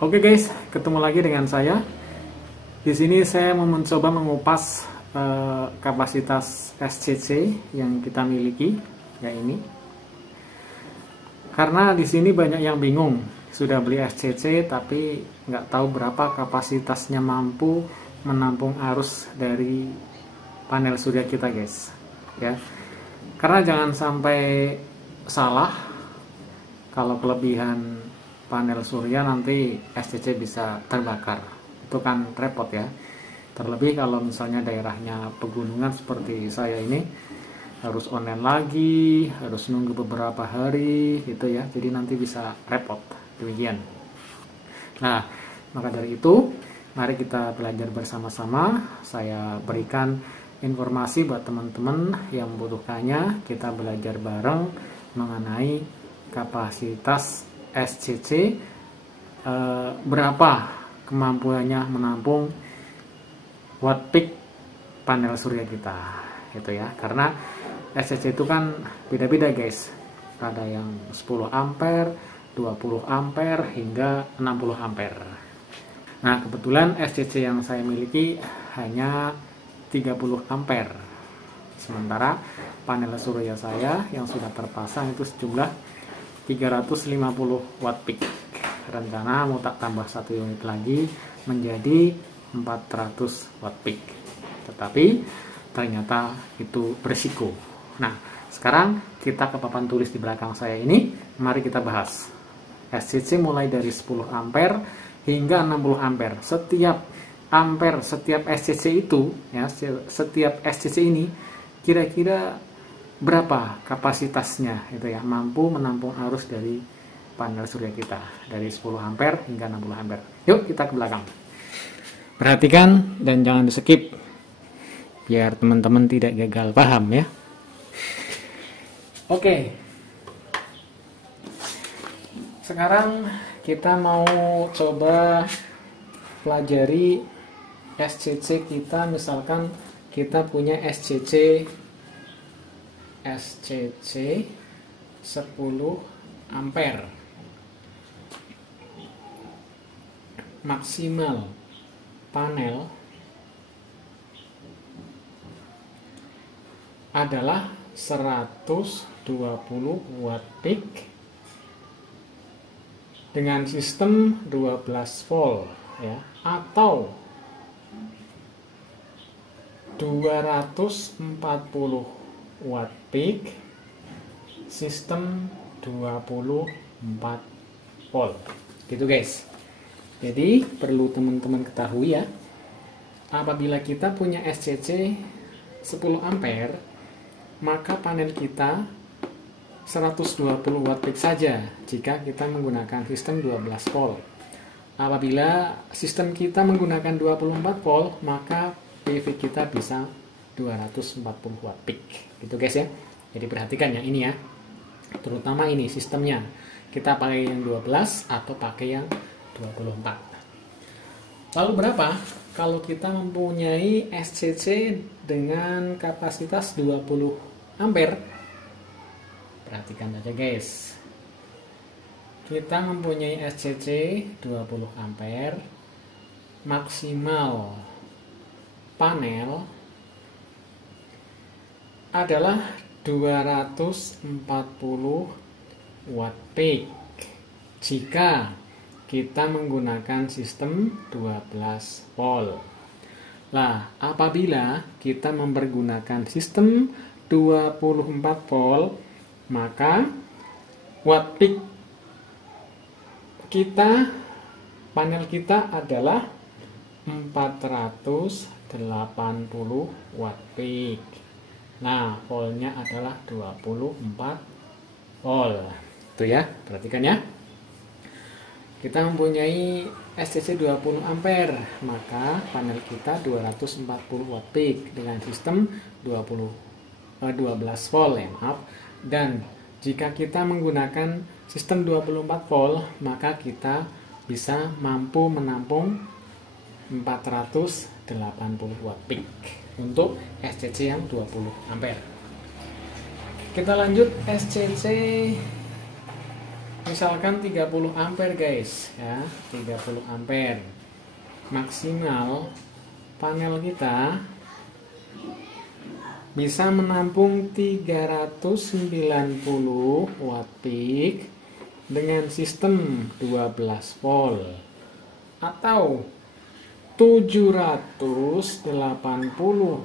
Oke guys, ketemu lagi dengan saya. Di sini saya mau mencoba mengupas kapasitas SCC yang kita miliki, ya ini. Karena di sini banyak yang bingung, sudah beli SCC tapi nggak tahu berapa kapasitasnya mampu menampung arus dari panel surya kita, guys. Ya, karena jangan sampai salah kalau kelebihan panel surya nanti SCC bisa terbakar, itu kan repot ya. Terlebih kalau misalnya daerahnya pegunungan seperti saya ini, harus online lagi, harus nunggu beberapa hari gitu ya, jadi nanti bisa repot, demikian. Nah, maka dari itu mari kita belajar bersama-sama. Saya berikan informasi buat teman-teman yang membutuhkannya. Kita belajar bareng mengenai kapasitas SCC, berapa kemampuannya menampung watt peak panel surya kita, gitu ya. Karena SCC itu kan beda-beda, guys. Ada yang 10 ampere, 20 ampere hingga 60 ampere. Nah, kebetulan SCC yang saya miliki hanya 30 ampere. Sementara panel surya saya yang sudah terpasang itu sejumlah 350 watt peak. Rencana mau tak tambah 1 unit lagi menjadi 400 watt peak. Tetapi ternyata itu berisiko. Nah, sekarang kita ke papan tulis di belakang saya ini. Mari kita bahas. SCC mulai dari 10 ampere hingga 60 ampere. Setiap ampere, setiap SCC itu, ya, setiap SCC ini kira-kira berapa kapasitasnya, itu ya, mampu menampung arus dari panel surya kita dari 10 ampere hingga 60 ampere. Yuk kita ke belakang. Perhatikan dan jangan di skip biar teman-teman tidak gagal paham ya. Oke. Sekarang kita mau coba pelajari SCC kita. Misalkan kita punya SCC 10 ampere. Maksimal panel adalah 120 watt peak dengan sistem 12 volt ya, atau 240 watt peak sistem 24 volt, gitu guys. Jadi perlu teman-teman ketahui ya, apabila kita punya SCC 10 ampere, maka panel kita 120 watt peak saja jika kita menggunakan sistem 12 volt. Apabila sistem kita menggunakan 24 volt, maka PV kita bisa 240 watt peak, gitu guys ya. Jadi perhatikan ya ini ya, terutama ini sistemnya, kita pakai yang 12 atau pakai yang 24. Lalu berapa kalau kita mempunyai SCC dengan kapasitas 20 ampere? Perhatikan aja guys, kita mempunyai SCC 20 ampere, maksimal panel adalah 240 watt peak jika kita menggunakan sistem 12 volt. Nah, apabila kita mempergunakan sistem 24 volt, maka watt peak kita, panel kita adalah 480 watt peak. Nah, voltnya adalah 24 volt. Itu ya, perhatikan ya. Kita mempunyai SCC 20 ampere, maka panel kita 240 watt peak dengan sistem 12 volt ya, maaf. Dan jika kita menggunakan sistem 24 volt, maka kita bisa mampu menampung 480 watt peak untuk SCC yang 20 ampere. Kita lanjut SCC Misalkan 30 ampere guys ya, 30 ampere. Maksimal panel kita bisa menampung 390 watt peak dengan sistem 12 volt atau 780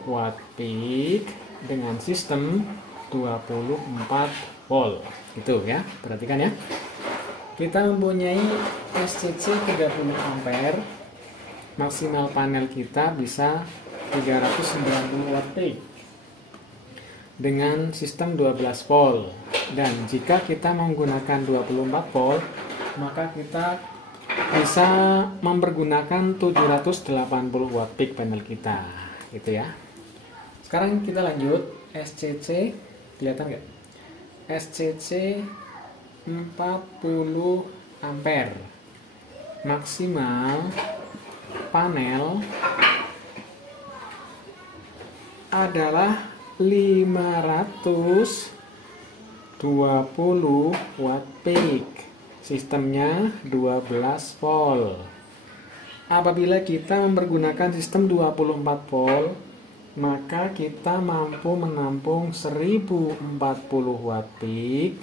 watt peak dengan sistem 24 volt. Gitu ya, perhatikan ya. Kita mempunyai SCC 30 ampere, maksimal panel kita bisa 390 watt peak dengan sistem 12 volt. Dan jika kita menggunakan 24 volt, maka kita bisa mempergunakan 780 watt peak panel kita, gitu ya. Sekarang kita lanjut SCC, kelihatan nggak? SCC 40 ampere, maksimal panel adalah 520 watt peak, sistemnya 12 volt. Apabila kita mempergunakan sistem 24 volt, maka kita mampu menampung 1040 watt peak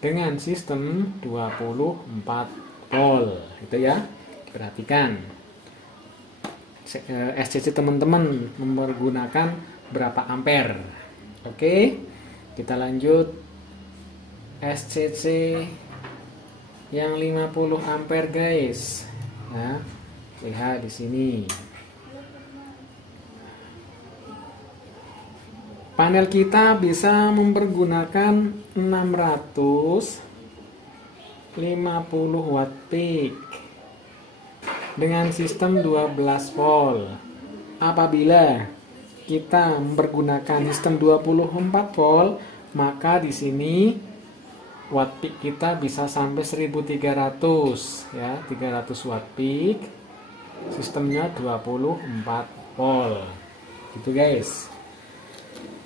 dengan sistem 24 volt. Itu ya, perhatikan. SCC teman-teman mempergunakan berapa ampere. Oke, kita lanjut SCC yang 50 ampere guys. Nah, lihat di sini. Panel kita bisa mempergunakan 650 watt peak dengan sistem 12 volt. Apabila kita mempergunakan sistem 24 volt, maka di sini watt peak kita bisa sampai 1300 ya, 300 watt peak. Sistemnya 24 volt. Gitu guys.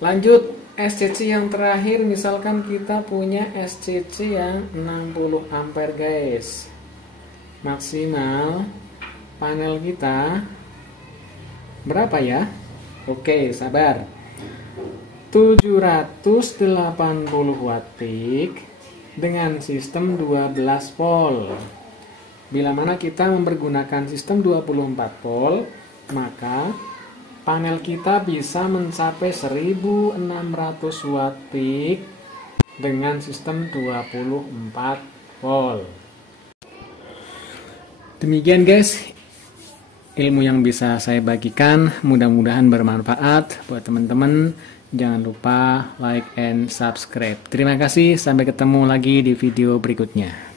Lanjut SCC yang terakhir, misalkan kita punya SCC yang 60 ampere guys. Maksimal panel kita berapa ya? Oke, sabar. 780 watt peak dengan sistem 12 volt. Bila mana kita mempergunakan sistem 24 volt, maka panel kita bisa mencapai 1600 watt peak dengan sistem 24 volt. Demikian guys, ilmu yang bisa saya bagikan, mudah-mudahan bermanfaat buat teman-teman. Jangan lupa like and subscribe. Terima kasih, sampai ketemu lagi di video berikutnya.